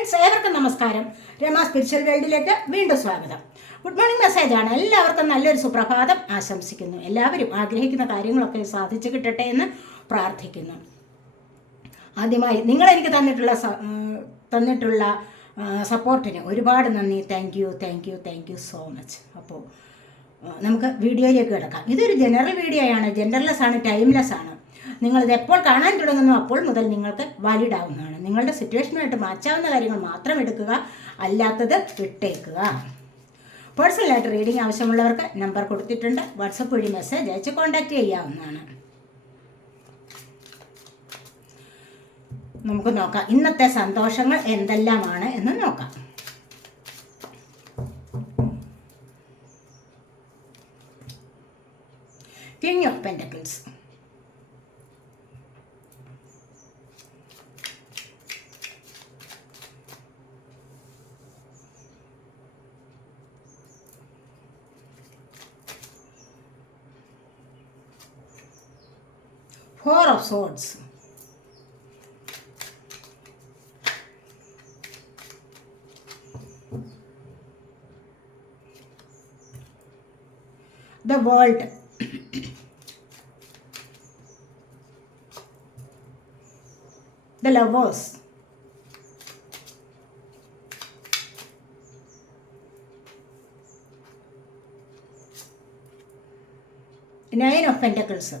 Friends ഏവർക്കും നമസ്കാരം. Rama spiritual വേൾഡിലേക്ക് വീണ്ടും സ്വാഗതം. ഗുഡ് മോർണിംഗ് മെസ്സേജാണ് എല്ലാവർക്കും നല്ലൊരു സുപ്രഭാതം ആശംസിക്കുന്നു. എല്ലാവരും ആഗ്രഹിക്കുന്ന കാര്യങ്ങളൊക്കെ സാധിച്ചു കിട്ടട്ടെ എന്ന് പ്രാർത്ഥിക്കുന്നു. ആദ്യമായി നിങ്ങളെനിക്ക് തന്നിട്ടുള്ള തന്നിട്ടുള്ള സപ്പോർട്ടിന് ഒരുപാട് നന്ദി. Thank you thank you thank you so much അപ്പോൾ നമുക്ക് വീഡിയോയിലേക്ക് കിടക്കാം. ഇതൊരു ജനറൽ വീഡിയോ ആണ്. ജെൻഡർലെസ് ആണ് ടൈംലെസ് ആണ്. നിങ്ങളിത് എപ്പോൾ കാണാൻ തുടങ്ങുന്നു അപ്പോൾ മുതൽ നിങ്ങൾക്ക് വാലിഡ് ആവുന്നതാണ്. നിങ്ങളുടെ സിറ്റുവേഷനുമായിട്ട് മാറ്റാവുന്ന കാര്യങ്ങൾ മാത്രം എടുക്കുക അല്ലാത്തത് വിട്ടേക്കുക. പേഴ്സണലായിട്ട് റീഡിംഗ് ആവശ്യമുള്ളവർക്ക് നമ്പർ കൊടുത്തിട്ടുണ്ട്. വാട്സപ്പ് വഴി മെസ്സേജ് അയച്ച് കോൺടാക്റ്റ് ചെയ്യാവുന്നതാണ്. നമുക്ക് നോക്കാം. ഇന്നത്തെ സന്തോഷങ്ങൾ എന്തെല്ലാമാണ് എന്ന് നോക്കാം. King of pentacles Four of Swords. The world. the lovers. Nine of Pentacles.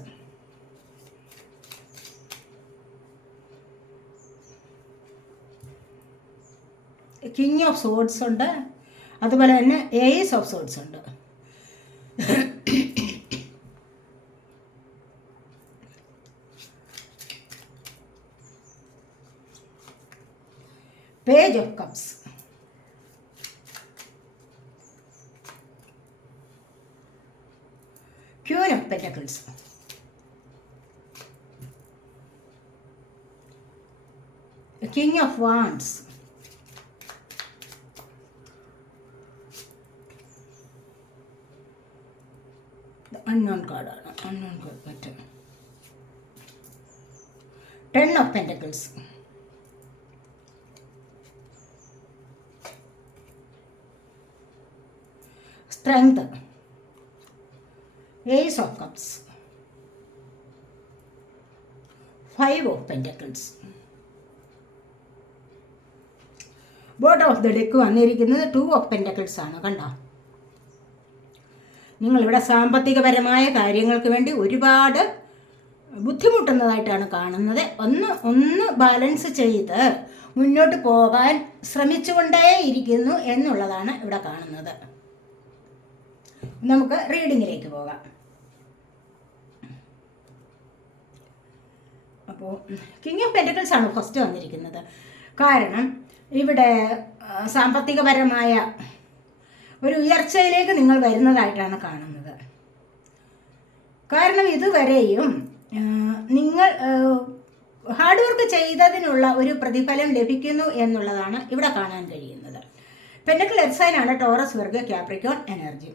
King of swords ഉണ്ട്. അതുപോലെ തന്നെ എയ്സ് ഓഫ് സോഡ്സ് ഉണ്ട്. Unknown card. Unknown card. pattern Ten of Pentacles. strength ace of cups five of pentacles bottom of the deck വന്നിരിക്കുന്നത് two of pentacles ആണ് കണ്ടോ നിങ്ങളിവിടെ സാമ്പത്തികപരമായ കാര്യങ്ങൾക്ക് വേണ്ടി ഒരുപാട് ബുദ്ധിമുട്ടുന്നതായിട്ടാണ് കാണുന്നത്. ഒന്ന് ഒന്ന് ബാലൻസ് ചെയ്ത് മുന്നോട്ട് പോകാൻ ശ്രമിച്ചുകൊണ്ടേ ഇരിക്കുന്നു എന്നുള്ളതാണ് ഇവിടെ കാണുന്നത്. നമുക്ക് റീഡിങ്ങിലേക്ക് പോകാം. അപ്പോൾ കിങ് ഓഫ് പെന്റക്കിൾസ് ആണ് ഫസ്റ്റ് വന്നിരിക്കുന്നത്. കാരണം ഇവിടെ സാമ്പത്തികപരമായ ഒരു ഉയർച്ചയിലേക്ക് നിങ്ങൾ വരുന്നതായിട്ടാണ് കാണുന്നത്. കാരണം ഇതുവരെയും നിങ്ങൾ ഹാർഡ് വർക്ക് ചെയ്തതിനുള്ള ഒരു പ്രതിഫലം ലഭിക്കുന്നു എന്നുള്ളതാണ് ഇവിടെ കാണാൻ കഴിയുന്നത്. പെന്നക്കിൾ എക്സൈനാണ് ടോറസ് വർഗ് ക്യാപ്രിക്കോൺ എനർജി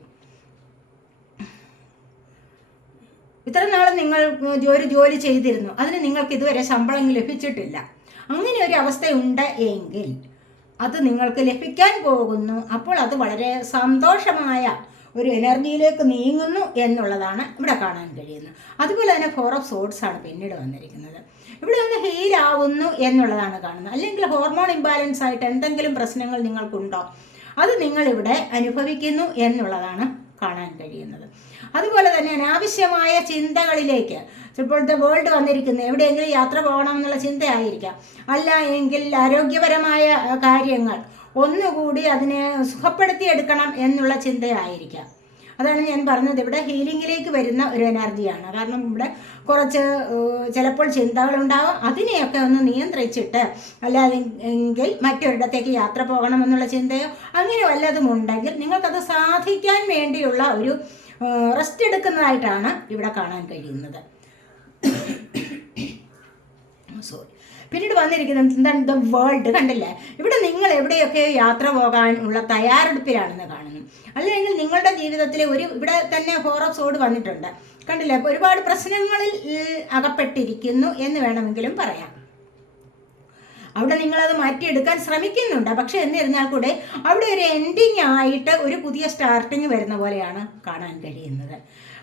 ഇത്ര നാളും നിങ്ങൾ ഒരു ജോലി ചെയ്തിരുന്നു. അതിന് നിങ്ങൾക്ക് ഇതുവരെ ശമ്പളം ലഭിച്ചിട്ടില്ല. അങ്ങനെ ഒരു അവസ്ഥയുണ്ട് എങ്കിൽ അത് നിങ്ങൾക്ക് ലഭിക്കാൻ പോകുന്നു. അപ്പോൾ അത് വളരെ സന്തോഷമായ ഒരു എനർജിയിലേക്ക് നീങ്ങുന്നു എന്നുള്ളതാണ് ഇവിടെ കാണാൻ കഴിയുന്നത്. അതുപോലെ തന്നെ ഫോർ ഓഫ് സോഡ്സ് ആണ് പിന്നീട് വന്നിരിക്കുന്നത്. ഇവിടെ ഒന്ന് ഹീലാവുന്നു എന്നുള്ളതാണ് കാണുന്നത്. അല്ലെങ്കിൽ ഹോർമോൺ ഇംബാലൻസ് ആയിട്ട് എന്തെങ്കിലും പ്രശ്നങ്ങൾ നിങ്ങൾക്കുണ്ടോ? അത് നിങ്ങളിവിടെ അനുഭവിക്കുന്നു എന്നുള്ളതാണ് കാണാൻ കഴിയുന്നത്. അതുപോലെ തന്നെ അനാവശ്യമായ ചിന്തകളിലേക്ക്. ഇപ്പോഴത്തെ വേൾഡ് വന്നിരിക്കുന്നത് എവിടെയെങ്കിലും യാത്ര പോകണം എന്നുള്ള ചിന്തയായിരിക്കാം. അല്ല എങ്കിൽ ആരോഗ്യപരമായ കാര്യങ്ങൾ ഒന്നുകൂടി അതിനെ സുഖപ്പെടുത്തിയെടുക്കണം എന്നുള്ള ചിന്തയായിരിക്കാം. അതാണ് ഞാൻ പറഞ്ഞത്. ഇവിടെ ഹീലിംഗിലേക്ക് വരുന്ന ഒരു എനർജിയാണ്. കാരണം ഇവിടെ കുറച്ച് ചിലപ്പോൾ ചിന്തകളുണ്ടാവും. അതിനെയൊക്കെ ഒന്ന് നിയന്ത്രിച്ചിട്ട് അല്ലാതെ എങ്കിൽ മറ്റൊരിടത്തേക്ക് യാത്ര പോകണമെന്നുള്ള ചിന്തയോ അങ്ങനെ വല്ലതും ഉണ്ടെങ്കിൽ നിങ്ങൾക്കത് സാധിക്കാൻ വേണ്ടിയുള്ള ഒരു റെസ്റ്റ് എടുക്കുന്നതായിട്ടാണ് ഇവിടെ കാണാൻ കഴിയുന്നത്. സോറി പിന്നീട് വന്നിരിക്കുന്നത് എന്താണ് ദ വേൾഡ് കണ്ടില്ലേ? ഇവിടെ നിങ്ങൾ എവിടെയൊക്കെ യാത്ര പോകാൻ ഉള്ള തയ്യാറെടുപ്പിലാണെന്ന് കാണുന്നു. അല്ലെങ്കിൽ നിങ്ങളുടെ ജീവിതത്തിലെ ഒരു ഇവിടെ തന്നെ ഓഫ് സോഡ് വന്നിട്ടുണ്ട്. കണ്ടില്ലേ? ഒരുപാട് പ്രശ്നങ്ങളിൽ അകപ്പെട്ടിരിക്കുന്നു എന്ന് വേണമെങ്കിലും പറയാം. അവിടെ നിങ്ങളത് മാറ്റിയെടുക്കാൻ ശ്രമിക്കുന്നുണ്ട്. പക്ഷെ എന്നിരുന്നാൽ കൂടെ അവിടെ ഒരു എൻഡിങ് ആയിട്ട് ഒരു പുതിയ സ്റ്റാർട്ടിങ് വരുന്ന പോലെയാണ് കാണാൻ കഴിയുന്നത്.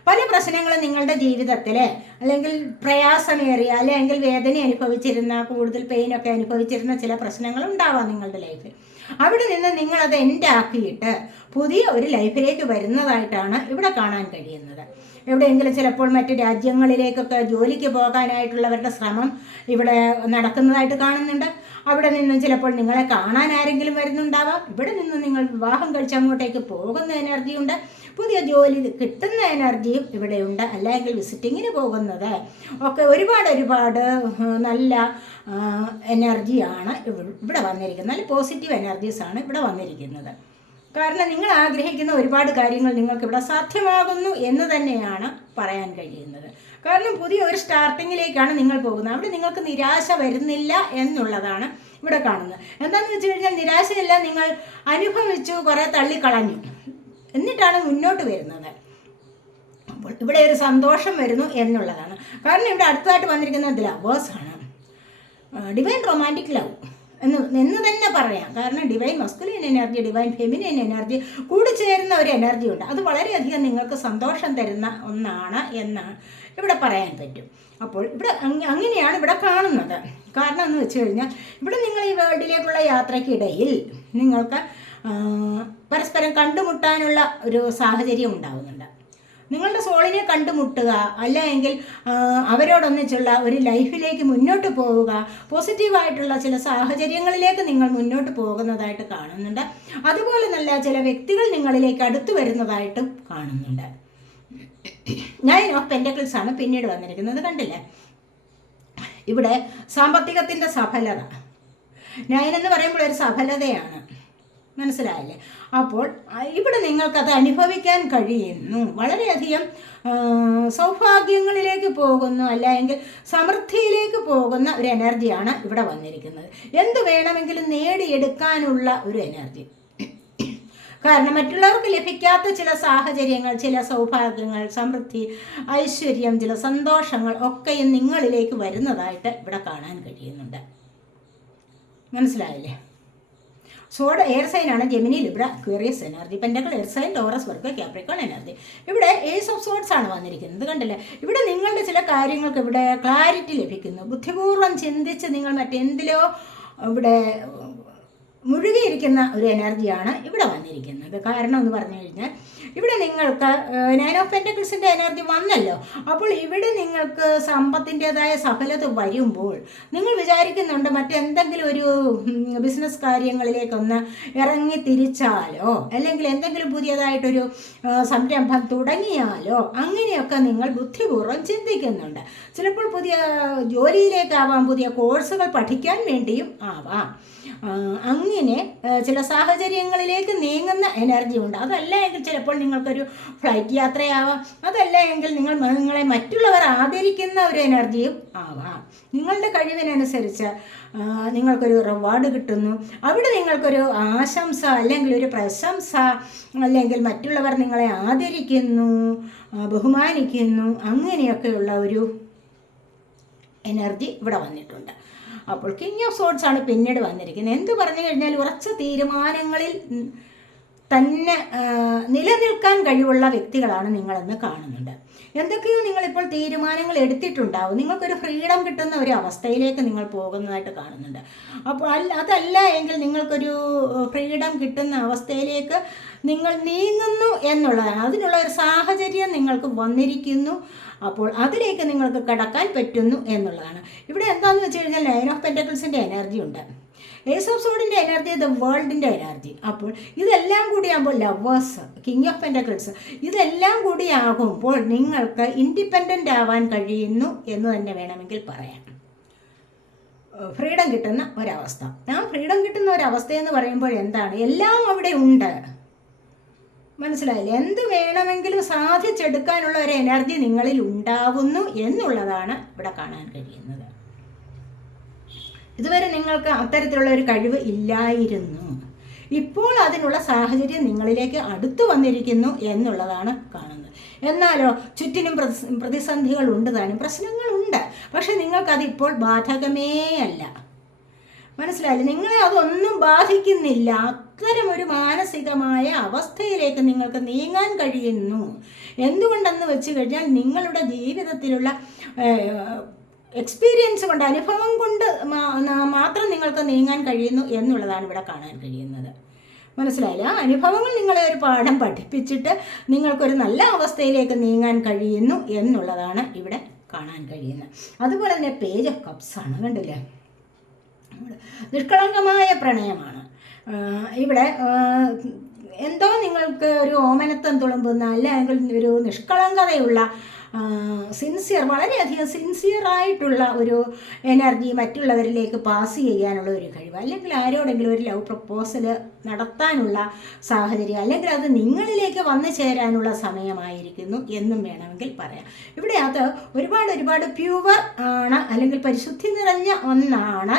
പല പ്രശ്നങ്ങളും നിങ്ങളുടെ ജീവിതത്തിൽ അല്ലെങ്കിൽ പ്രയാസമേറിയ അല്ലെങ്കിൽ വേദന അനുഭവിച്ചിരുന്ന കൂടുതൽ പെയിനൊക്കെ അനുഭവിച്ചിരുന്ന ചില പ്രശ്നങ്ങൾ ഉണ്ടാവാം നിങ്ങളുടെ ലൈഫിൽ അവിടെ നിന്ന് നിങ്ങളത് എൻഡാക്കിയിട്ട് പുതിയ ഒരു ലൈഫിലേക്ക് വരുന്നതായിട്ടാണ് ഇവിടെ കാണാൻ കഴിയുന്നത്. എവിടെയെങ്കിലും ചിലപ്പോൾ മറ്റ് രാജ്യങ്ങളിലേക്കൊക്കെ ജോലിക്ക് പോകാനായിട്ടുള്ളവരുടെ ശ്രമം ഇവിടെ നടക്കുന്നതായിട്ട് കാണുന്നുണ്ട്. അവിടെ നിന്നും ചിലപ്പോൾ നിങ്ങളെ കാണാൻ ആരെങ്കിലും വരുന്നുണ്ടാവാം. ഇവിടെ നിന്ന് നിങ്ങൾ വിവാഹം കഴിച്ച് അങ്ങോട്ടേക്ക് പോകുന്ന എനർജിയുണ്ട്. പുതിയ ജോലി കിട്ടുന്ന എനർജിയും ഇവിടെയുണ്ട്. അല്ലെങ്കിൽ വിസിറ്റിങ്ങിന് പോകുന്നത് ഒക്കെ ഒരുപാട് ഒരുപാട് നല്ല എനർജിയാണ് ഇവിടെ വന്നിരിക്കുന്നത്. നല്ല പോസിറ്റീവ് എനർജീസാണ് ഇവിടെ വന്നിരിക്കുന്നത്. കാരണം നിങ്ങൾ ആഗ്രഹിക്കുന്ന ഒരുപാട് കാര്യങ്ങൾ നിങ്ങൾക്ക് ഇവിടെ സാധ്യമാകുന്നു എന്ന് തന്നെയാണ് പറയാൻ കഴിയുന്നത്. കാരണം പുതിയ ഒരു സ്റ്റാർട്ടിങ്ങിലേക്കാണ് നിങ്ങൾ പോകുന്നത്. അവിടെ നിങ്ങൾക്ക് നിരാശ വരുന്നില്ല എന്നുള്ളതാണ് ഇവിടെ കാണുന്നത്. എന്താണെന്ന് വെച്ച് കഴിഞ്ഞാൽ നിരാശയെല്ലാം നിങ്ങൾ അനുഭവിച്ചു കുറേ തള്ളിക്കളഞ്ഞു. എന്നിട്ടാണ് മുന്നോട്ട് വരുന്നത്. അപ്പോൾ ഇവിടെ ഒരു സന്തോഷം വരുന്നു എന്നുള്ളതാണ്. കാരണം ഇവിടെ അടുത്തതായിട്ട് വന്നിരിക്കുന്നത് ലവേഴ്സാണ് ഡിവൈൻ റൊമാന്റിക് ലവ് എന്ന് എന്ന് തന്നെ പറയാം. കാരണം divine masculine energy divine feminine energy കൂടിച്ചേരുന്ന ഒരു എനർജി ഉണ്ട്. അത് വളരെയധികം നിങ്ങൾക്ക് സന്തോഷം തരുന്ന ഒന്നാണ് എന്നാണ് ഇവിടെ പറയാൻ പറ്റും. അപ്പോൾ ഇവിടെ അങ്ങനെയാണ് ഇവിടെ കാണുന്നത്. കാരണം എന്ന് വെച്ച് കഴിഞ്ഞാൽ ഇവിടെ നിങ്ങൾ ഈ വേൾഡിലേക്കുള്ള യാത്രയ്ക്കിടയിൽ നിങ്ങൾക്ക് പരസ്പരം കണ്ടുമുട്ടാനുള്ള ഒരു സാഹചര്യം ഉണ്ടാകുന്നുണ്ട് നിങ്ങളുടെ സോളിനെ കണ്ടുമുട്ടുക. അല്ലെങ്കിൽ അവരോടൊന്നിച്ചുള്ള ഒരു ലൈഫിലേക്ക് മുന്നോട്ട് പോവുക. പോസിറ്റീവായിട്ടുള്ള ചില സാഹചര്യങ്ങളിലേക്ക് നിങ്ങൾ മുന്നോട്ട് പോകുന്നതായിട്ട് കാണുന്നുണ്ട്. അതുപോലെ നല്ല ചില വ്യക്തികൾ നിങ്ങളിലേക്ക് അടുത്തു വരുന്നതായിട്ടും കാണുന്നുണ്ട്. ഞാൻ ഓഫ് പെന്റക്കിൾസ് ആണ് പിന്നീട് വന്നിരിക്കുന്നത് കണ്ടില്ലേ? ഇവിടെ സാമ്പത്തികത്തിന്റെ സഫലത. നയൻ എന്ന് പറയുമ്പോൾ ഒരു സഫലതയാണ്. മനസ്സിലായില്ലേ? അപ്പോൾ ഇവിടെ നിങ്ങൾക്കത് അനുഭവിക്കാൻ കഴിയുന്നു. വളരെയധികം സൗഭാഗ്യങ്ങളിലേക്ക് പോകുന്നു അല്ലെങ്കിൽ സമൃദ്ധിയിലേക്ക് പോകുന്ന ഒരു എനർജിയാണ് ഇവിടെ വന്നിരിക്കുന്നത്. എന്ത് വേണമെങ്കിലും നേടിയെടുക്കാനുള്ള ഒരു എനർജി കാരണം മറ്റുള്ളവർക്ക് ലഭിക്കാത്ത ചില സാഹചര്യങ്ങൾ ചില സൗഭാഗ്യങ്ങൾ സമൃദ്ധി ഐശ്വര്യം ചില സന്തോഷങ്ങൾ ഒക്കെയും നിങ്ങളിലേക്ക് വരുന്നതായിട്ട് ഇവിടെ കാണാൻ കഴിയുന്നുണ്ട്. മനസ്സിലായില്ലേ? സോഡ് എയർ സൈൻ ആണ് Gemini Libra Aquarius energy പെൻഡകൾ air sign Taurus Virgo Capricorn energy ഇവിടെ ഏസ് ഓഫ് സോഡ്സ് ആണ് വന്നിരിക്കുന്നത്. കണ്ടില്ലേ? ഇവിടെ നിങ്ങളുടെ ചില കാര്യങ്ങൾക്ക് ഇവിടെ ക്ലാരിറ്റി ലഭിക്കുന്നു. ബുദ്ധിപൂർവം ചിന്തിച്ച് നിങ്ങൾ മറ്റെന്തിലോ ഇവിടെ മുഴുകിയിരിക്കുന്ന ഒരു എനർജിയാണ് ഇവിടെ വന്നിരിക്കുന്നത്. കാരണം എന്ന് പറഞ്ഞു കഴിഞ്ഞാൽ ഇവിടെ നിങ്ങൾക്ക് ഓഫ് പെന്റക്കിൾസിന്റെ എനർജി വന്നല്ലോ. അപ്പോൾ ഇവിടെ നിങ്ങൾക്ക് സമ്പത്തിന്റെതായ സഫലത വരുമ്പോൾ നിങ്ങൾ വിചാരിക്കുന്നുണ്ട് മറ്റെന്തെങ്കിലും ഒരു ബിസിനസ് കാര്യങ്ങളിലേക്കൊന്ന് ഇറങ്ങി തിരിച്ചാലോ? അല്ലെങ്കിൽ എന്തെങ്കിലും പുതിയതായിട്ടൊരു സംരംഭം തുടങ്ങിയാലോ? അങ്ങനെയൊക്കെ നിങ്ങൾ ബുദ്ധിപൂർവം ചിന്തിക്കുന്നുണ്ട്. ചിലപ്പോൾ പുതിയ ജോലിയിലേക്കാവാം പുതിയ കോഴ്സുകൾ പഠിക്കാൻ വേണ്ടിയും ആവാം. ചില സാഹചര്യങ്ങളിലേക്ക് നീങ്ങുന്ന എനർജി ഉണ്ട്. അതല്ല എങ്കിൽ ചിലപ്പോൾ നിങ്ങൾക്കൊരു ഫ്ലൈറ്റ് യാത്രയാവാം. അതല്ല എങ്കിൽ നിങ്ങൾ നിങ്ങളെ മറ്റുള്ളവർ ആദരിക്കുന്ന ഒരു എനർജിയും ആവാം. നിങ്ങളുടെ കഴിവിനനുസരിച്ച് നിങ്ങൾക്കൊരു റിവാർഡ് കിട്ടുന്നു. അവിടെ നിങ്ങൾക്കൊരു ആശംസ അല്ലെങ്കിൽ ഒരു പ്രശംസ അല്ലെങ്കിൽ മറ്റുള്ളവർ നിങ്ങളെ ആദരിക്കുന്നു ബഹുമാനിക്കുന്നു അങ്ങനെയൊക്കെയുള്ള ഒരു എനർജി ഇവിടെ വന്നിട്ടുണ്ട്. അപ്പോൾ കിങ് ഓഫ് സോഡ്സ് ആണ് പിന്നീട് വന്നിരിക്കുന്നത്. എന്ത് പറഞ്ഞു കഴിഞ്ഞാൽ ഉറച്ച തീരുമാനങ്ങളിൽ തന്നെ നിലനിൽക്കാൻ കഴിവുള്ള വ്യക്തികളാണ് നിങ്ങളെന്ന് കാണുന്നുണ്ട്. എന്തൊക്കെയോ നിങ്ങളിപ്പോൾ തീരുമാനങ്ങൾ എടുത്തിട്ടുണ്ടാവും. നിങ്ങൾക്കൊരു ഫ്രീഡം കിട്ടുന്ന ഒരു അവസ്ഥയിലേക്ക് നിങ്ങൾ പോകുന്നതായിട്ട് കാണുന്നുണ്ട്. അപ്പോൾ അല്ല അതല്ല എങ്കിൽ നിങ്ങൾക്കൊരു ഫ്രീഡം കിട്ടുന്ന അവസ്ഥയിലേക്ക് നിങ്ങൾ നീങ്ങുന്നു എന്നുള്ളതാണ്. അതിനുള്ള ഒരു സാഹചര്യം നിങ്ങൾക്ക് വന്നിരിക്കുന്നു. അപ്പോൾ അതിലേക്ക് നിങ്ങൾക്ക് കടക്കാൻ പറ്റുന്നു എന്നുള്ളതാണ്. ഇവിടെ എന്താണെന്ന് വെച്ച് കഴിഞ്ഞാൽ നയൻ ഓഫ് പെന്റക്കിൾസിന്റെ എനർജി ഉണ്ട്. ഏസ് ഓഫ് സോഡിന്റെ എനർജി ദ വേൾഡിന്റെ എനർജി അപ്പോൾ ഇതെല്ലാം കൂടിയാകുമ്പോൾ ലവേഴ്സ് കിങ് ഓഫ് പെന്റക്കിൾസ് ഇതെല്ലാം കൂടിയാകുമ്പോൾ നിങ്ങൾക്ക് ഇൻഡിപെൻഡന്റ് ആവാൻ കഴിയുന്നു എന്ന് തന്നെ വേണമെങ്കിൽ പറയാം. ഫ്രീഡം കിട്ടുന്ന ഒരവസ്ഥ. ആ ഫ്രീഡം കിട്ടുന്ന ഒരവസ്ഥ എന്ന് പറയുമ്പോൾ എന്താണ്? എല്ലാം അവിടെ ഉണ്ട്. മനസ്സിലായില്ലേ? എന്ത് വേണമെങ്കിലും സാധിച്ചെടുക്കാനുള്ള ഒരു എനർജി നിങ്ങളിൽ ഉണ്ടാവുന്നു എന്നുള്ളതാണ് ഇവിടെ കാണാൻ കഴിയുന്നത്. ഇതുവരെ നിങ്ങൾക്ക് അത്തരത്തിലുള്ള ഒരു കഴിവ് ഇല്ലായിരുന്നു. ഇപ്പോൾ അതിനുള്ള സാഹചര്യം നിങ്ങളിലേക്ക് അടുത്തു വന്നിരിക്കുന്നു എന്നുള്ളതാണ് കാണുന്നത്. എന്നാലോ ചുറ്റിനും പ്രതിസന്ധികൾ ഉണ്ട് താനും പ്രശ്നങ്ങളുണ്ട്. പക്ഷെ നിങ്ങൾക്കത് ഇപ്പോൾ ബാധകമേ അല്ല മനസ്സിലായില്ലേ? നിങ്ങളെ അതൊന്നും ബാധിക്കുന്നില്ല. അത്തരം ഒരു മാനസികമായ അവസ്ഥയിലേക്ക് നിങ്ങൾക്ക് നീങ്ങാൻ കഴിയുന്നു. എന്തുകൊണ്ടെന്ന് വെച്ച് കഴിഞ്ഞാൽ നിങ്ങളുടെ ജീവിതത്തിലുള്ള എക്സ്പീരിയൻസ് കൊണ്ട് അനുഭവം കൊണ്ട് മാത്രം നിങ്ങൾക്ക് നീങ്ങാൻ കഴിയുന്നു എന്നുള്ളതാണ് ഇവിടെ കാണാൻ കഴിയുന്നത്. മനസ്സിലായില്ല? ആ അനുഭവങ്ങൾ നിങ്ങളെ ഒരു പാഠം പഠിപ്പിച്ചിട്ട് നിങ്ങൾക്കൊരു നല്ല അവസ്ഥയിലേക്ക് നീങ്ങാൻ കഴിയുന്നു എന്നുള്ളതാണ് ഇവിടെ കാണാൻ കഴിയുന്നത്. അതുപോലെ തന്നെ പേജ് ഓഫ് കപ്സാണ് കണ്ടില്ലേ? നിഷ്കളങ്കമായ പ്രണയമാണ്. ഇവിടെ എന്തോ നിങ്ങൾക്ക് ഒരു ഓമനത്വം തുളുമ്പുന്ന അല്ലെങ്കിൽ ഒരു നിഷ്കളങ്കതയുള്ള സിൻസിയർ വളരെയധികം സിൻസിയറായിട്ടുള്ള ഒരു എനർജി മറ്റുള്ളവരിലേക്ക് പാസ് ചെയ്യാനുള്ള ഒരു കഴിവ്. അല്ലെങ്കിൽ ആരോടെങ്കിലും ഒരു ലവ് പ്രപ്പോസൽ നടത്താനുള്ള സാഹചര്യം അല്ലെങ്കിൽ അത് നിങ്ങളിലേക്ക് വന്നു ചേരാനുള്ള സമയമായിരിക്കുന്നു എന്നും വേണമെങ്കിൽ പറയാം. ഇവിടെ അത് ഒരുപാട് ഒരുപാട് പ്യുവർ ആണ് അല്ലെങ്കിൽ പരിശുദ്ധി നിറഞ്ഞ ഒന്നാണ്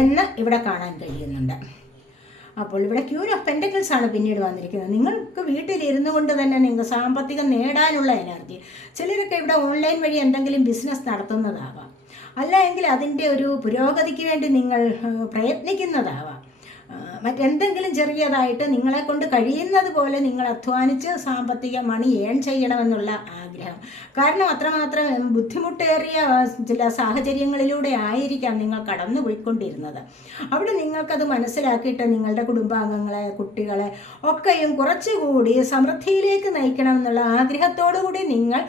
എന്ന് ഇവിടെ കാണാൻ കഴിയുന്നുണ്ട്. അപ്പോൾ ഇവിടെ ക്യൂർ ഓഫ് പെന്റക്കിൾസ് ആണ് പിന്നീട് വന്നിരിക്കുന്നത്. നിങ്ങൾക്ക് വീട്ടിലിരുന്നു കൊണ്ട് തന്നെ നിങ്ങൾക്ക് സാമ്പത്തികം നേടാനുള്ള എനർജി ചിലരൊക്കെ ഇവിടെ ഓൺലൈൻ വഴി എന്തെങ്കിലും ബിസിനസ് നടത്തുന്നതാവാം. അല്ല എങ്കിൽ അതിന്റെ ഒരു പുരോഗതിക്ക് വേണ്ടി നിങ്ങൾ പ്രയത്നിക്കുന്നതാവാം. മറ്റെന്തെങ്കിലും ചെറിയതായിട്ട് നിങ്ങളെ കൊണ്ട് കഴിയുന്നത് പോലെ നിങ്ങൾ അധ്വാനിച്ച് സാമ്പത്തിക മണി ഏൺ ചെയ്യണമെന്നുള്ള ആഗ്രഹം. കാരണം അത്രമാത്രം ബുദ്ധിമുട്ടേറിയ ചില സാഹചര്യങ്ങളിലൂടെ ആയിരിക്കാം നിങ്ങൾ കടന്നു പോയിക്കൊണ്ടിരുന്നത് അവിടെ നിങ്ങൾക്കത് മനസ്സിലാക്കിയിട്ട് നിങ്ങളുടെ കുടുംബാംഗങ്ങളെ കുട്ടികളെ ഒക്കെയും കുറച്ചുകൂടി സമൃദ്ധിയിലേക്ക് നയിക്കണമെന്നുള്ള ആഗ്രഹത്തോടു കൂടി നിങ്ങൾ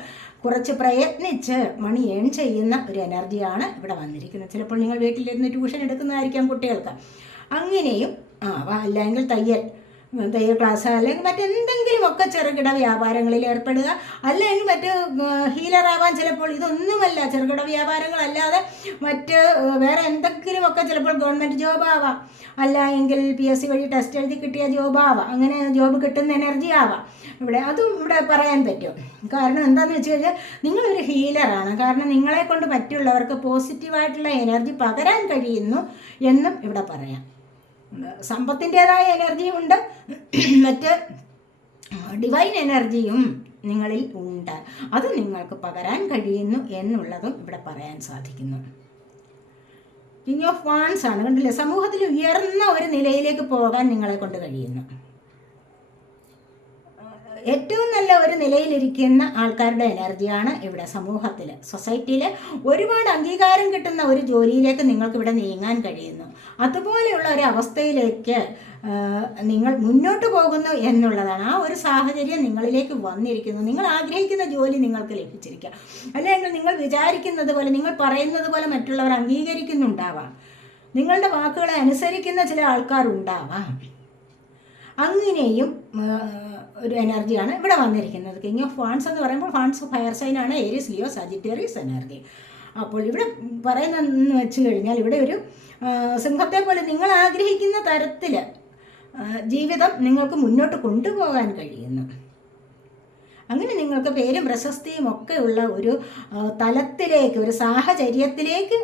കുറച്ച് പ്രയത്നിച്ച് മണി ഏൺ ചെയ്യുന്ന ഒരു എനർജിയാണ് ഇവിടെ വന്നിരിക്കുന്നത്. ചിലപ്പോൾ നിങ്ങൾ വീട്ടിലിരുന്ന് ട്യൂഷൻ എടുക്കുന്നതായിരിക്കാം കുട്ടികൾക്ക്. അങ്ങനെയും ആ അല്ലെങ്കിൽ തയ്യൽ. തയ്യൽ ക്ലാസ് അല്ലെങ്കിൽ മറ്റെന്തെങ്കിലും ഒക്കെ ചെറുകിട വ്യാപാരങ്ങളിൽ ഏർപ്പെടുക. അല്ലെങ്കിൽ മറ്റ് ഹീലറാവാൻ ചിലപ്പോൾ ഇതൊന്നുമല്ല. ചെറുകിട വ്യാപാരങ്ങളല്ലാതെ മറ്റ് വേറെ എന്തെങ്കിലുമൊക്കെ ചിലപ്പോൾ ഗവൺമെന്റ് ജോബ് ആവാം. അല്ല എങ്കിൽ പി എസ് സി വഴി ടെസ്റ്റ് എഴുതി കിട്ടിയ ജോബ് ആവാം. അങ്ങനെ ജോബ് കിട്ടുന്ന എനർജി ആവാം. ഇവിടെ അതും ഇവിടെ പറയാൻ പറ്റും. കാരണം എന്താണെന്ന് വെച്ച് കഴിഞ്ഞാൽ നിങ്ങളൊരു ഹീലറാണ് കാരണം നിങ്ങളെ കൊണ്ട് മറ്റുള്ളവർക്ക് പോസിറ്റീവായിട്ടുള്ള എനർജി പകരാൻ കഴിയുന്നു എന്നും ഇവിടെ പറയാം. സമ്പത്തിന്റെതായ എനർജിയും ഉണ്ട്. മറ്റ് ഡിവൈൻ എനർജിയും നിങ്ങളിൽ ഉണ്ട്. അത് നിങ്ങൾക്ക് പകരാൻ കഴിയുന്നു എന്നുള്ളതും ഇവിടെ പറയാൻ സാധിക്കുന്നു. കിങ് ഓഫ് വാൻസ് ആണ്. കണ്ടില്ലേ? സമൂഹത്തിൽ ഉയർന്ന ഒരു നിലയിലേക്ക് പോകാൻ നിങ്ങളെ കൊണ്ട് കഴിയുന്നു. ഏറ്റവും നല്ല ഒരു നിലയിലിരിക്കുന്ന ആൾക്കാരുടെ എനർജിയാണ് ഇവിടെ സമൂഹത്തിൽ സൊസൈറ്റിയിൽ ഒരുപാട് അംഗീകാരം കിട്ടുന്ന ഒരു ജോലിയിലേക്ക് നിങ്ങൾക്ക് ഇവിടെ നീങ്ങാൻ കഴിയുന്നു. അതുപോലെയുള്ള ഒരു അവസ്ഥയിലേക്ക് നിങ്ങൾ മുന്നോട്ട് പോകുന്നു എന്നുള്ളതാണ്. ആ ഒരു സാഹചര്യം നിങ്ങളിലേക്ക് വന്നിരിക്കുന്നു. നിങ്ങൾ ആഗ്രഹിക്കുന്ന ജോലി നിങ്ങൾക്ക് ലഭിച്ചിരിക്കുക അല്ലെങ്കിൽ നിങ്ങൾ വിചാരിക്കുന്നത് പോലെ നിങ്ങൾ പറയുന്നത് പോലെ മറ്റുള്ളവർ അംഗീകരിക്കുന്നുണ്ടാവാം. നിങ്ങളുടെ വാക്കുകളെ അനുസരിക്കുന്ന ചില ആൾക്കാരുണ്ടാവാം. അങ്ങനെയും ഒരു എനർജിയാണ് ഇവിടെ വന്നിരിക്കുന്നത്. കിങ് ഓഫ് ഫാൻസ് എന്ന് പറയുമ്പോൾ ഫാൻസ് ഫയർ സൈൻ ആണ് ഏരിയസ് ലിയോ സജിറ്റേറിയസ് എനർജി അപ്പോൾ ഇവിടെ പറയുന്നതെന്ന് വെച്ച് കഴിഞ്ഞാൽ ഇവിടെ ഒരു സിംഹത്തെ പോലെ നിങ്ങൾ ആഗ്രഹിക്കുന്ന തരത്തിൽ ജീവിതം നിങ്ങൾക്ക് മുന്നോട്ട് കൊണ്ടുപോകാൻ കഴിയുന്നു. അങ്ങനെ നിങ്ങൾക്ക് പേരും പ്രശസ്തിയും ഒക്കെ ഉള്ള ഒരു തലത്തിലേക്ക് ഒരു സാഹചര്യത്തിലേക്ക്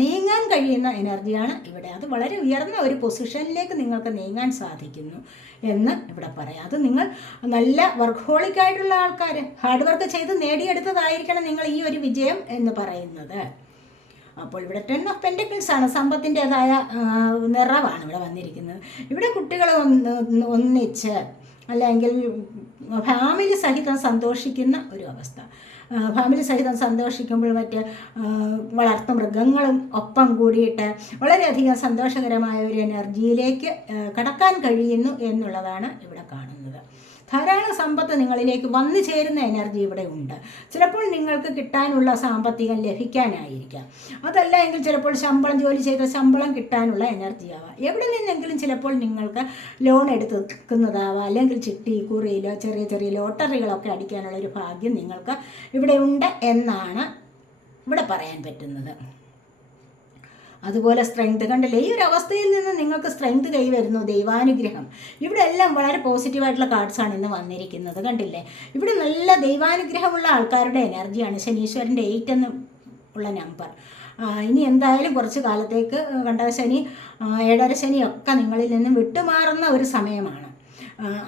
നീങ്ങാൻ കഴിയുന്ന എനർജിയാണ് ഇവിടെ. അത് വളരെ ഉയർന്ന ഒരു പൊസിഷനിലേക്ക് നിങ്ങൾക്ക് നീങ്ങാൻ സാധിക്കുന്നു എന്ന് ഇവിടെ പറയാം. അത് നിങ്ങൾ നല്ല വർക്ക്ഹോളിക്കായിട്ടുള്ള ആൾക്കാർ ഹാർഡ് വർക്ക് ചെയ്ത് നേടിയെടുത്തതായിരിക്കണം നിങ്ങൾ ഈ ഒരു വിജയം എന്ന് പറയുന്നത്. അപ്പോൾ ഇവിടെ ടെൻ ഓഫ് പെന്റക്കിൾസ് ആണ് സമ്പത്തിന്റെതായ നിറവാണ് ഇവിടെ വന്നിരിക്കുന്നത്. ഇവിടെ കുട്ടികൾ ഒന്ന് ഒന്നിച്ച് അല്ലെങ്കിൽ ഫാമിലി സഹിതം സന്തോഷിക്കുന്ന ഒരു അവസ്ഥ. ഫാമിലി സഹിതം സന്തോഷിക്കുമ്പോൾ മറ്റ് വളർത്തു മൃഗങ്ങളും ഒപ്പം കൂടിയിട്ട് വളരെയധികം സന്തോഷകരമായ ഒരു എനർജിയിലേക്ക് കടക്കാൻ കഴിയുന്നു എന്നുള്ളതാണ് ഇവിടെ കാണുന്നത്. ധാരാളം സമ്പത്ത് നിങ്ങളിലേക്ക് വന്നു ചേരുന്ന എനർജി ഇവിടെ ഉണ്ട്. ചിലപ്പോൾ നിങ്ങൾക്ക് കിട്ടാനുള്ള സാമ്പത്തികം ലഭിക്കാനായിരിക്കാം. അതല്ല എങ്കിൽ ചിലപ്പോൾ ശമ്പളം ജോലി ചെയ്ത ശമ്പളം കിട്ടാനുള്ള എനർജി ആവാം. എവിടെ നിന്നെങ്കിലും ചിലപ്പോൾ നിങ്ങൾക്ക് ലോൺ എടുക്കുന്നതാവാം. അല്ലെങ്കിൽ ചിട്ടി കുറിയിലോ ചെറിയ ചെറിയ ലോട്ടറികളൊക്കെ അടിക്കാനുള്ള ഒരു ഭാഗ്യം നിങ്ങൾക്ക് ഇവിടെ ഉണ്ട് എന്നാണ് ഇവിടെ പറയാൻ പറ്റുന്നത്. അതുപോലെ സ്ട്രെങ്ത് കണ്ടില്ലേ? ഈ ഒരു അവസ്ഥയിൽ നിന്ന് നിങ്ങൾക്ക് സ്ട്രെങ്ത് കൈവരുന്നു ദൈവാനുഗ്രഹം. ഇവിടെ എല്ലാം വളരെ പോസിറ്റീവായിട്ടുള്ള കാർഡ്സാണ് ഇന്ന് വന്നിരിക്കുന്നത് കണ്ടില്ലേ? ഇവിടെ നല്ല ദൈവാനുഗ്രഹമുള്ള ആൾക്കാരുടെ എനർജിയാണ് ശനീശ്വരന്റെ എയ്റ്റ് എന്ന് ഉള്ള നമ്പർ ഇനി എന്തായാലും കുറച്ച് കാലത്തേക്ക് കണ്ടക ശനി? ഏഴര ശനിയൊക്കെ നിങ്ങളിൽ നിന്നും വിട്ടുമാറുന്ന ഒരു സമയമാണ്.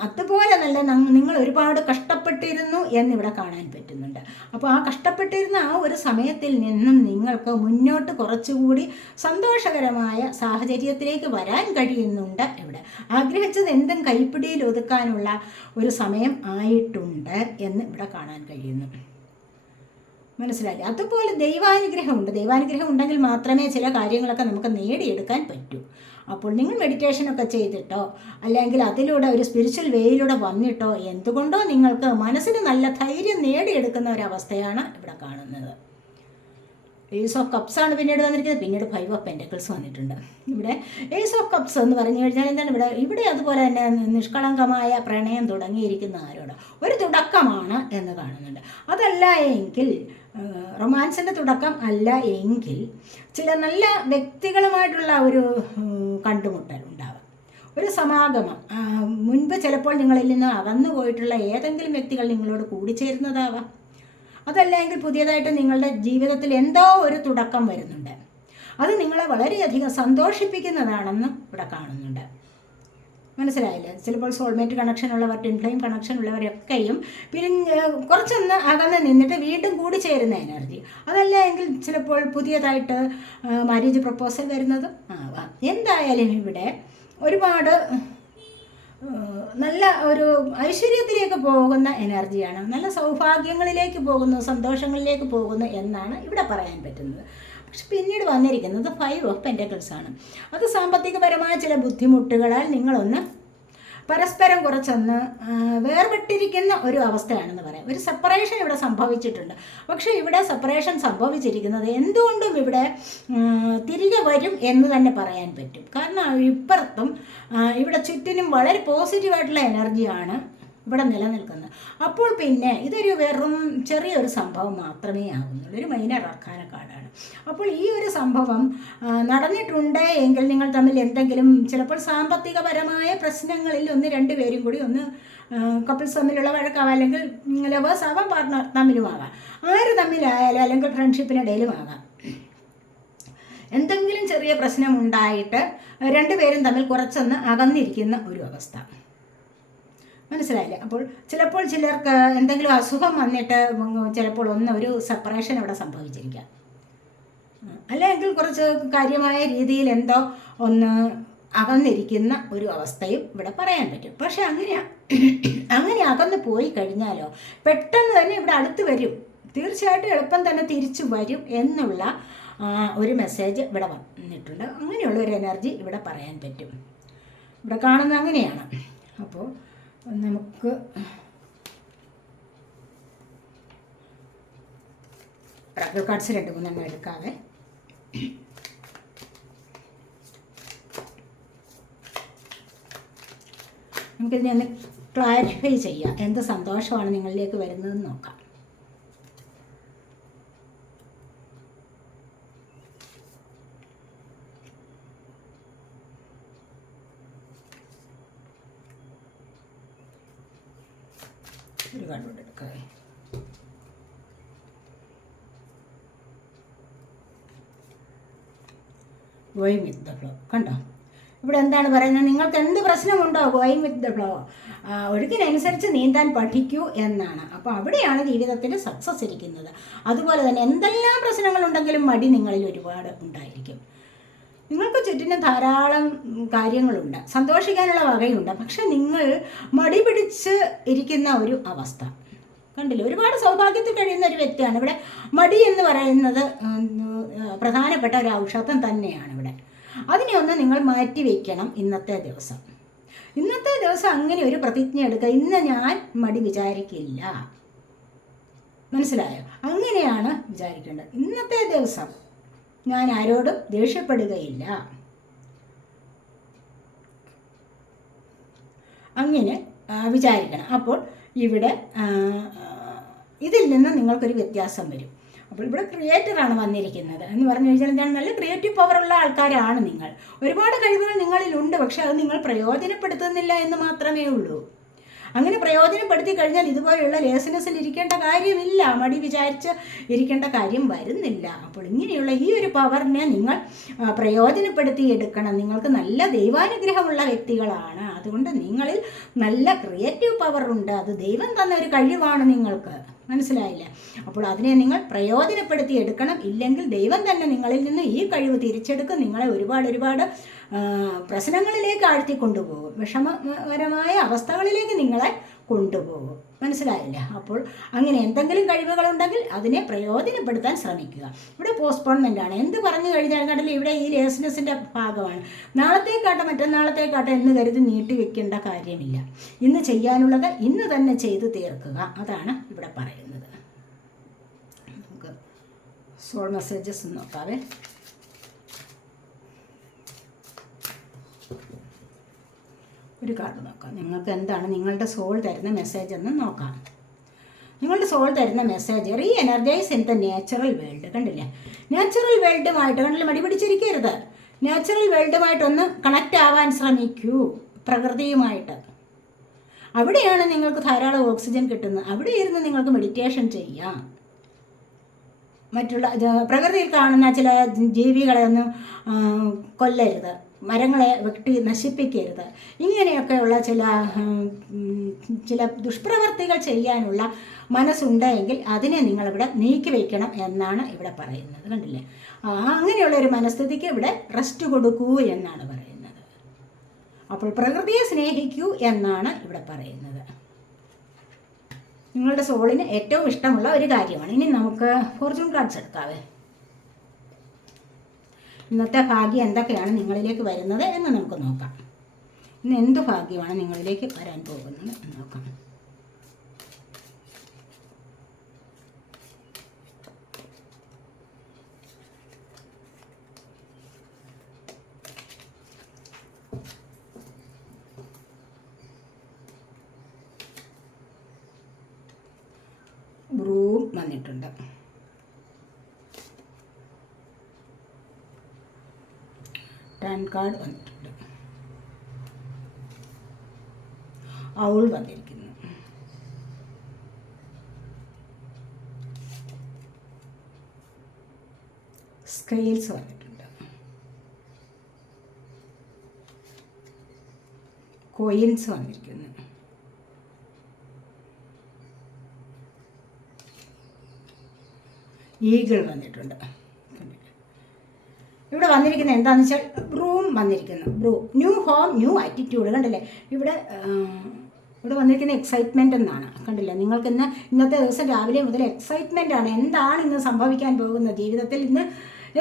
അതുപോലെ നല്ല നിങ്ങൾ ഒരുപാട് കഷ്ടപ്പെട്ടിരുന്നു എന്നിവിടെ കാണാൻ പറ്റുന്നുണ്ട്. അപ്പോൾ ആ കഷ്ടപ്പെട്ടിരുന്ന ആ ഒരു സമയത്തിൽ നിന്നും നിങ്ങൾക്ക് മുന്നോട്ട് കുറച്ചുകൂടി സന്തോഷകരമായ സാഹചര്യത്തിലേക്ക് വരാൻ കഴിയുന്നുണ്ട് ഇവിടെ. ആഗ്രഹിച്ചത് എന്തും കൈപ്പിടിയിൽ ഒതുക്കാനുള്ള ഒരു സമയം ആയിട്ടുണ്ട് എന്ന് ഇവിടെ കാണാൻ കഴിയുന്നു. മനസ്സിലായി അതുപോലെ ദൈവാനുഗ്രഹമുണ്ട്. ദൈവാനുഗ്രഹം ഉണ്ടെങ്കിൽ മാത്രമേ ചില കാര്യങ്ങളൊക്കെ നമുക്ക് നേടിയെടുക്കാൻ പറ്റൂ. അപ്പോൾ നിങ്ങൾ മെഡിറ്റേഷനൊക്കെ ചെയ്തിട്ടോ? അല്ലെങ്കിൽ അതിലൂടെ ഒരു സ്പിരിച്വൽ വേയിലൂടെ വന്നിട്ടോ? എന്തുകൊണ്ടോ നിങ്ങൾക്ക് മനസ്സിന് നല്ല ധൈര്യം നേടിയെടുക്കുന്ന ഒരവസ്ഥയാണ് ഇവിടെ കാണുന്നത്. ഏസ് ഓഫ് കപ്സ് ആണ് പിന്നീട് വന്നിരിക്കുന്നത്. പിന്നീട് ഫൈവ് ഓഫ് പെന്റക്കിൾസ് വന്നിട്ടുണ്ട്. ഇവിടെ ഏസ് ഓഫ് കപ്സ് എന്ന് പറഞ്ഞു കഴിഞ്ഞാൽ എന്താണ്? ഇവിടെ ഇവിടെ അതുപോലെ തന്നെ നിഷ്കളങ്കമായ പ്രണയം തുടങ്ങിയിരിക്കുന്ന ആരോട്? ഒരു തുടക്കമാണ് എന്ന് കാണുന്നുണ്ട്. അതല്ല എങ്കിൽ റൊമാൻസിന്റെ തുടക്കം അല്ല എങ്കിൽ ചില നല്ല വ്യക്തികളുമായിട്ടുള്ള ഒരു കണ്ടുമുട്ടൽ ഉണ്ടാവാം. ഒരു സമാഗമം. മുൻപ് ചിലപ്പോൾ നിങ്ങളിൽ നിന്ന് അകന്നു പോയിട്ടുള്ള ഏതെങ്കിലും വ്യക്തികൾ നിങ്ങളോട് കൂടിച്ചേരുന്നതാവാം. അതല്ലെങ്കിൽ പുതിയതായിട്ട് നിങ്ങളുടെ ജീവിതത്തിൽ എന്തോ ഒരു തുടക്കം വരുന്നുണ്ട്. അത് നിങ്ങളെ വളരെയധികം സന്തോഷിപ്പിക്കുന്നതാണെന്ന് ഇവിടെ കാണുന്നുണ്ട്. മനസ്സിലായില്ലേ? ചിലപ്പോൾ സോൾമേറ്റ് കണക്ഷൻ ഉള്ളവർ ടിൻഫ്ലെയിം കണക്ഷൻ ഉള്ളവരൊക്കെയും പിരിഞ്ഞ് കുറച്ചൊന്ന് അകന്ന് നിന്നിട്ട് വീണ്ടും കൂടി ചേരുന്ന എനർജി അതല്ല എങ്കിൽ ചിലപ്പോൾ പുതിയതായിട്ട് മാരേജ് പ്രപ്പോസൽ വരുന്നത് ആവാം. എന്തായാലും ഇവിടെ ഒരുപാട് നല്ല ഒരു ഐശ്വര്യത്തിലേക്ക് പോകുന്ന എനർജിയാണ് നല്ല സൗഭാഗ്യങ്ങളിലേക്ക് പോകുന്നു സന്തോഷങ്ങളിലേക്ക് പോകുന്നു എന്നാണ് ഇവിടെ പറയാൻ പറ്റുന്നത്. പക്ഷെ പിന്നീട് വന്നിരിക്കുന്നത് ഫൈവ് ഓഫ് പെന്റക്കിൾസ് ആണ്. അത് സാമ്പത്തികപരമായ ചില ബുദ്ധിമുട്ടുകളാൽ നിങ്ങളൊന്ന് പരസ്പരം കുറച്ചൊന്ന് വേർപെട്ടിരിക്കുന്ന ഒരു അവസ്ഥയാണെന്ന് പറയാം. ഒരു സെപ്പറേഷൻ ഇവിടെ സംഭവിച്ചിട്ടുണ്ട്. പക്ഷേ ഇവിടെ സെപ്പറേഷൻ സംഭവിച്ചിരിക്കുന്നത് എന്തുകൊണ്ടും ഇവിടെ തിരികെ വരും എന്ന് തന്നെ പറയാൻ പറ്റും. കാരണം ഇപ്പുറത്തും ഇവിടെ ചുറ്റിനും വളരെ പോസിറ്റീവായിട്ടുള്ള എനർജിയാണ് ഇവിടെ നിലനിൽക്കുന്നത് അപ്പോൾ പിന്നെ ഇതൊരു വെറും ചെറിയൊരു സംഭവം മാത്രമേ ആകുന്നുള്ളൂ ഒരു മൈനർ അർക്കാനക്കാടാണ്. അപ്പോൾ ഈ ഒരു സംഭവം നടന്നിട്ടുണ്ട് എങ്കിൽ നിങ്ങൾ തമ്മിൽ എന്തെങ്കിലും ചിലപ്പോൾ സാമ്പത്തികപരമായ പ്രശ്നങ്ങളിൽ ഒന്ന് രണ്ട് പേരും കൂടി ഒന്ന് കപ്പിൾസ് തമ്മിലുള്ള വഴക്കാവാം. അല്ലെങ്കിൽ ലവേഴ്സ് ആവാം പാർട്ട്ണർ തമ്മിലുമാകാം ആര് തമ്മിലായാലും അല്ലെങ്കിൽ ഫ്രണ്ട്ഷിപ്പിനിടയിലും ആകാം. എന്തെങ്കിലും ചെറിയ പ്രശ്നം ഉണ്ടായിട്ട് രണ്ടുപേരും തമ്മിൽ കുറച്ചൊന്ന് അകന്നിരിക്കുന്ന ഒരു അവസ്ഥ. മനസ്സിലായില്ലേ? അപ്പോൾ ചിലപ്പോൾ ചിലർക്ക് എന്തെങ്കിലും അസുഖം വന്നിട്ട് ചിലപ്പോൾ ഒന്ന് ഒരു സെപ്പറേഷൻ അവിടെ സംഭവിച്ചിരിക്കാം. അല്ലെങ്കിൽ കുറച്ച് കാര്യമായ രീതിയിൽ എന്തോ ഒന്ന് അകന്നിരിക്കുന്ന ഒരു അവസ്ഥയും ഇവിടെ പറയാൻ പറ്റും. പക്ഷെ അങ്ങനെ അങ്ങനെ അകന്ന് പോയി കഴിഞ്ഞാലോ പെട്ടെന്ന് തന്നെ ഇവിടെ അടുത്ത് വരും. തീർച്ചയായിട്ടും എളുപ്പം തന്നെ തിരിച്ചു വരും എന്നുള്ള ഒരു മെസ്സേജ് ഇവിടെ വന്നിട്ടുണ്ട്. അങ്ങനെയുള്ള ഒരു എനർജി ഇവിടെ പറയാൻ പറ്റും. ഇവിടെ കാണുന്നത് അങ്ങനെയാണ്. അപ്പോൾ നമുക്ക് റബ്ബർ കാർഡ്സ് രണ്ട് മൂന്നെണ്ണം എടുക്കാവേ. നമുക്കിതിനെ ഒന്ന് ക്ലാരിഫൈ ചെയ്യാം. എന്ത് സന്തോഷമാണ് നിങ്ങളിലേക്ക് വരുന്നതെന്ന് നോക്കാം ഒരു കാർഡ് കൂടെ എടുക്കാവേ ഗോയിങ് വിത്ത് ദ ഫ്ലോ കണ്ടോ? ഇവിടെ എന്താണ് പറയുന്നത്? നിങ്ങൾക്ക് എന്ത് പ്രശ്നമുണ്ടോ ഗോയിങ് വിത്ത് ദ ഫ്ലോ ഒഴുക്കിനനുസരിച്ച് നീന്താൻ പഠിക്കൂ എന്നാണ്. അപ്പോൾ അവിടെയാണ് ജീവിതത്തിന്റെ സക്സസ് ഇരിക്കുന്നത്. അതുപോലെ തന്നെ എന്തെല്ലാം പ്രശ്നങ്ങളുണ്ടെങ്കിലും മടി നിങ്ങളിൽ ഒരുപാട് ഉണ്ടായിരിക്കും. നിങ്ങൾക്ക് ചുറ്റിനും ധാരാളം കാര്യങ്ങളുണ്ട്. സന്തോഷിക്കാനുള്ള വകയുണ്ട്. പക്ഷെ നിങ്ങൾ മടി പിടിച്ച് ഇരിക്കുന്ന ഒരു അവസ്ഥ. കണ്ടില്ലേ? ഒരുപാട് സൗഭാഗ്യത്തിൽ കഴിയുന്ന ഒരു വ്യക്തിയാണ് ഇവിടെ മടി എന്ന് പറയുന്നത് പ്രധാനപ്പെട്ട ഒരു ഔഷധം തന്നെയാണ് ഇവിടെ. അതിനെ ഒന്ന് നിങ്ങൾ മാറ്റി വയ്ക്കണം ഇന്നത്തെ ദിവസം. ഇന്നത്തെ ദിവസം അങ്ങനെ ഒരു പ്രതിജ്ഞ എടുക്കുക. ഇന്ന് ഞാൻ മടി വിചാരിക്കില്ല. മനസ്സിലായോ? അങ്ങനെയാണ് വിചാരിക്കേണ്ടത്. ഇന്നത്തെ ദിവസം ഞാൻ ആരോടും ദേഷ്യപ്പെടുകയില്ല. അങ്ങനെ വിചാരിക്കണം. അപ്പോൾ ഇവിടെ ഇതിൽ നിന്ന് നിങ്ങൾക്കൊരു വ്യത്യാസം വരും. അപ്പോൾ ഇവിടെ ക്രിയേറ്ററാണ് വന്നിരിക്കുന്നത്. എന്ന് പറഞ്ഞു കഴിഞ്ഞാൽ എന്താണ്? നല്ല ക്രിയേറ്റീവ് പവറുള്ള ആൾക്കാരാണ് നിങ്ങൾ. ഒരുപാട് കഴിവുകൾ നിങ്ങളിലുണ്ട് പക്ഷേ അത് നിങ്ങൾ പ്രയോജനപ്പെടുത്തുന്നില്ല എന്ന് മാത്രമേ ഉള്ളൂ. അങ്ങനെ പ്രയോജനപ്പെടുത്തി കഴിഞ്ഞാൽ ഇതുപോലെയുള്ള ലേസിനസിൽ ഇരിക്കേണ്ട കാര്യമില്ല. മടി വിചാരിച്ച് ഇരിക്കേണ്ട കാര്യം വരുന്നില്ല. അപ്പോൾ ഇങ്ങനെയുള്ള ഈ ഒരു പവറിനെ നിങ്ങൾ പ്രയോജനപ്പെടുത്തി എടുക്കണം. നിങ്ങൾക്ക് നല്ല ദൈവാനുഗ്രഹമുള്ള വ്യക്തികളാണ്. അതുകൊണ്ട് നിങ്ങളിൽ നല്ല ക്രിയേറ്റീവ് പവർ ഉണ്ട്. അത് ദൈവം തന്ന ഒരു കഴിവാണ് നിങ്ങൾക്ക്. മനസ്സിലായില്ല. അപ്പോൾ അതിനെ നിങ്ങൾ പ്രയോജനപ്പെടുത്തി എടുക്കണം. ഇല്ലെങ്കിൽ ദൈവം തന്നെ നിങ്ങളിൽ നിന്ന് ഈ കഴിവ് തിരിച്ചെടുക്കും. നിങ്ങളെ ഒരുപാട് ഒരുപാട് പ്രശ്നങ്ങളിലേക്ക് ആഴ്ത്തി കൊണ്ടുപോകും വിഷമകരമായ അവസ്ഥകളിലേക്ക് നിങ്ങളെ കൊണ്ടുപോകും. മനസ്സിലായില്ല? അപ്പോൾ അങ്ങനെ എന്തെങ്കിലും കഴിവുകളുണ്ടെങ്കിൽ അതിനെ പ്രയോജനപ്പെടുത്താൻ ശ്രമിക്കുക. ഇവിടെ പോസ്റ്റ്പോൺമെന്റ് ആണ്. എന്ത് പറഞ്ഞു കഴിഞ്ഞാൽ കണ്ടില്ല ഇവിടെ ഈ ലേസ്നെസ്സിന്റെ ഭാഗമാണ്. നാളത്തേക്കാട്ടെ മറ്റന്നാളത്തേക്കാട്ടെ എന്ന് കരുതി നീട്ടി വെക്കേണ്ട കാര്യമില്ല. ഇന്ന് ചെയ്യാനുള്ളത് ഇന്ന് തന്നെ ചെയ്തു തീർക്കുക. അതാണ് ഇവിടെ പറയുന്നത് നമുക്ക് സോൾ മെസ്സേജസ് നോക്കാവേ ഒരു കാർഡ് നോക്കാം. നിങ്ങൾക്ക് എന്താണ് നിങ്ങളുടെ സോൾ തരുന്ന മെസ്സേജ് എന്ന് നോക്കാം. നിങ്ങളുടെ സോൾ തരുന്ന message re energise in the natural world കണ്ടില്ലേ? നാച്ചുറൽ വേൾഡുമായിട്ട് കണ്ടില്ല? മടി പിടിച്ചിരിക്കരുത്. നാച്ചുറൽ വേൾഡുമായിട്ടൊന്ന് കണക്റ്റ് ആവാൻ ശ്രമിക്കൂ പ്രകൃതിയുമായിട്ട്. അവിടെയാണ് നിങ്ങൾക്ക് ധാരാളം ഓക്സിജൻ കിട്ടുന്നത്. അവിടെ ഇരുന്ന് നിങ്ങൾക്ക് മെഡിറ്റേഷൻ ചെയ്യാം. മറ്റുള്ള പ്രകൃതിയിൽ കാണുന്ന ചില ജീവികളെ ഒന്നും കൊല്ലരുത്. മരങ്ങളെ വെട്ടി നശിപ്പിക്കരുത്. ഇങ്ങനെയൊക്കെയുള്ള ചില ചില ദുഷ്പ്രവർത്തികൾ ചെയ്യാനുള്ള മനസ്സുണ്ടെങ്കിൽ അതിനെ നിങ്ങളിവിടെ നീക്കി വയ്ക്കണം എന്നാണ് ഇവിടെ പറയുന്നത്. കണ്ടില്ലേ? അങ്ങനെയുള്ള ഒരു മനസ്ഥിതിക്ക് ഇവിടെ റെസ്റ്റ് കൊടുക്കൂ എന്നാണ് പറയുന്നത്. അപ്പോൾ പ്രകൃതിയെ സ്നേഹിക്കൂ എന്നാണ് ഇവിടെ പറയുന്നത്. നിങ്ങളുടെ സോളിന് ഏറ്റവും ഇഷ്ടമുള്ള ഒരു കാര്യമാണ്. ഇനി നമുക്ക് ഫോർച്യൂൺ കാർഡ്സ് എടുക്കാവേ. ഇന്നത്തെ ഭാഗ്യം എന്തൊക്കെയാണ് നിങ്ങളിലേക്ക് വരുന്നത് എന്ന് നമുക്ക് നോക്കാം. ഇന്ന് എന്ത് ഭാഗ്യമാണ് നിങ്ങളിലേക്ക് വരാൻ പോകുന്നത് നോക്കാം ബ്രൂം വന്നിട്ടുണ്ട്. പാൻ കാർഡ് വന്നിട്ടുണ്ട്. ഔൾ വന്നിരിക്കുന്നു. സ്കെയിൽസ് വന്നിട്ടുണ്ട്. കോയിൻസ് വന്നിരിക്കുന്നു. ഈഗിൾ വന്നിട്ടുണ്ട്. ഇവിടെ വന്നിരിക്കുന്നത് എന്താണെന്ന് വെച്ചാൽ ബ്രൂം വന്നിരിക്കുന്നു. ബ്രൂ ന്യൂ ഹോം ന്യൂ ആറ്റിറ്റ്യൂഡ്. കണ്ടില്ലേ? ഇവിടെ ഇവിടെ വന്നിരിക്കുന്ന എക്സൈറ്റ്മെന്റ് എന്നാണ്. കണ്ടില്ലേ? നിങ്ങൾക്ക് ഇന്ന് ഇന്നത്തെ ദിവസം രാവിലെ മുതൽ എക്സൈറ്റ്മെന്റ് ആണ്. എന്താണ് ഇന്ന് സംഭവിക്കാൻ പോകുന്നത് ജീവിതത്തിൽ? ഇന്ന്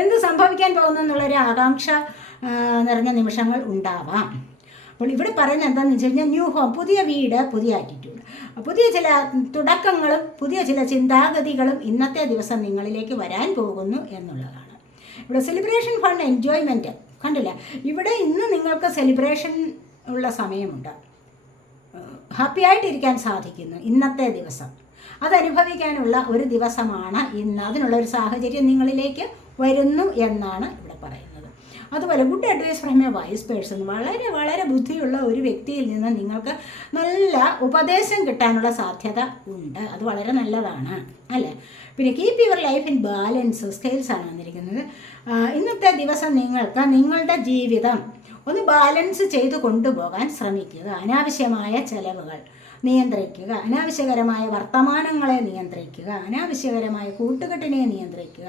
എന്ത് സംഭവിക്കാൻ പോകുന്നു എന്നുള്ളൊരു ആകാംക്ഷ നിറഞ്ഞ നിമിഷങ്ങൾ ഉണ്ടാവാം. അപ്പോൾ ഇവിടെ പറയുന്നത് എന്താണെന്ന് വെച്ച് കഴിഞ്ഞാൽ ന്യൂ ഹോം പുതിയ വീട് പുതിയ ആറ്റിറ്റ്യൂഡ്. പുതിയ ചില തുടക്കങ്ങളും പുതിയ ചില ചിന്താഗതികളും ഇന്നത്തെ ദിവസം നിങ്ങളിലേക്ക് വരാൻ പോകുന്നു എന്നുള്ളതാണ്. ഇവിടെ സെലിബ്രേഷൻ ഫണ്ട് എൻജോയ്മെന്റ് കണ്ടില്ല? ഇവിടെ ഇന്ന് നിങ്ങൾക്ക് സെലിബ്രേഷൻ ഉള്ള സമയമുണ്ട്. ഹാപ്പി ആയിട്ടിരിക്കാൻ സാധിക്കുന്നു ഇന്നത്തെ ദിവസം. അതനുഭവിക്കാനുള്ള ഒരു ദിവസമാണ് ഇന്ന്. അതിനുള്ള ഒരു സാഹചര്യം നിങ്ങളിലേക്ക് വരുന്നു എന്നാണ് ഇവിടെ പറയുന്നത്. അതുപോലെ good advice from a wise person വളരെ വളരെ ബുദ്ധിയുള്ള ഒരു വ്യക്തിയിൽ നിന്ന് നിങ്ങൾക്ക് നല്ല ഉപദേശം കിട്ടാനുള്ള സാധ്യത ഉണ്ട്. അത് വളരെ നല്ലതാണ് അല്ലേ? പിന്നെ keep your life in balance scales ആണ് വന്നിരിക്കുന്നത്. ഇന്നത്തെ ദിവസം നിങ്ങൾക്ക് നിങ്ങളുടെ ജീവിതം ഒന്ന് ബാലൻസ് ചെയ്ത് കൊണ്ടുപോകാൻ ശ്രമിക്കുക. അനാവശ്യമായ ചെലവുകൾ. നിയന്ത്രിക്കുക. അനാവശ്യകരമായ വർത്തമാനങ്ങളെ നിയന്ത്രിക്കുക. അനാവശ്യകരമായ കൂട്ടുകെട്ടിനെ നിയന്ത്രിക്കുക.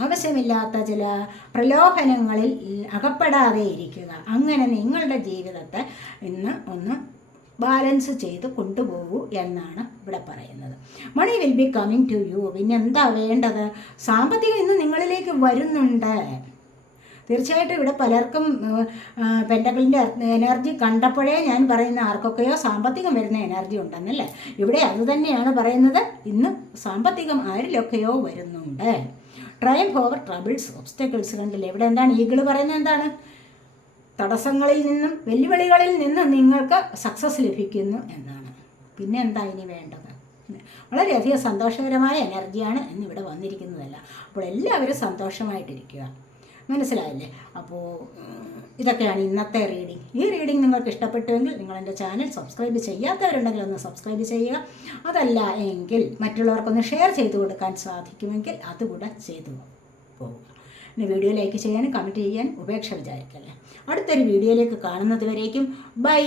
ആവശ്യമില്ലാത്ത ചില പ്രലോഭനങ്ങളിൽ അകപ്പെടാതെ ഇരിക്കുക. അങ്ങനെ നിങ്ങളുടെ ജീവിതത്തെ ഇന്ന് ഒന്ന് ബാലൻസ് ചെയ്ത് കൊണ്ടുപോകൂ എന്നാണ് ഇവിടെ പറയുന്നത്. Money will be coming to you പിന്നെ എന്താ വേണ്ടത്? സാമ്പത്തികം ഇന്ന് നിങ്ങളിലേക്ക് വരുന്നുണ്ട്. തീർച്ചയായിട്ടും ഇവിടെ പലർക്കും പെൻഡകളിന്റെ എനർജി കണ്ടപ്പോഴേ ഞാൻ പറയുന്ന ആർക്കൊക്കെയോ സാമ്പത്തികം വരുന്ന എനർജി ഉണ്ടെന്നല്ലേ ഇവിടെ അതുതന്നെയാണ് പറയുന്നത്. ഇന്ന് സാമ്പത്തികം ആരിലൊക്കെയോ വരുന്നുണ്ട്. ട്രൈം ഓവർ ട്രബിൾസ് ഒബ്സ്റ്റക്കിൾസ് കണ്ടില്ലേ? ഇവിടെ എന്താണ് ഈഗിൾ പറയുന്നത് എന്താണ്? തടസ്സങ്ങളിൽ നിന്നും വെല്ലുവിളികളിൽ നിന്നും നിങ്ങൾക്ക് സക്സസ് ലഭിക്കുന്നു എന്നാണ്. പിന്നെ എന്താ ഇനി വേണ്ടത്? വളരെയധികം സന്തോഷകരമായ എനർജിയാണ് ഇന്നിവിടെ വന്നിരിക്കുന്നതല്ല. അപ്പോൾ എല്ലാവരും സന്തോഷമായിട്ടിരിക്കുക. മനസ്സിലായില്ലേ? അപ്പോൾ ഇതൊക്കെയാണ് ഇന്നത്തെ റീഡിങ് ഈ റീഡിങ് നിങ്ങൾക്ക് ഇഷ്ടപ്പെട്ടുവെങ്കിൽ നിങ്ങൾ എന്റെ ചാനൽ സബ്സ്ക്രൈബ് ചെയ്യാത്തവരുണ്ടെങ്കിൽ ഒന്ന് സബ്സ്ക്രൈബ് ചെയ്യുക. അതല്ല എങ്കിൽ മറ്റുള്ളവർക്കൊന്ന് ഷെയർ ചെയ്തു കൊടുക്കാൻ സാധിക്കുമെങ്കിൽ അതുകൂടെ ചെയ്തു പോവുക. പിന്നെ വീഡിയോ ലൈക്ക് ചെയ്യാനും കമന്റ് ചെയ്യാനും ഉപേക്ഷ വിചാരിക്കല്ലേ? അടുത്തൊരു വീഡിയോയിലേക്ക് കാണുന്നത് വരേക്കും. ബൈ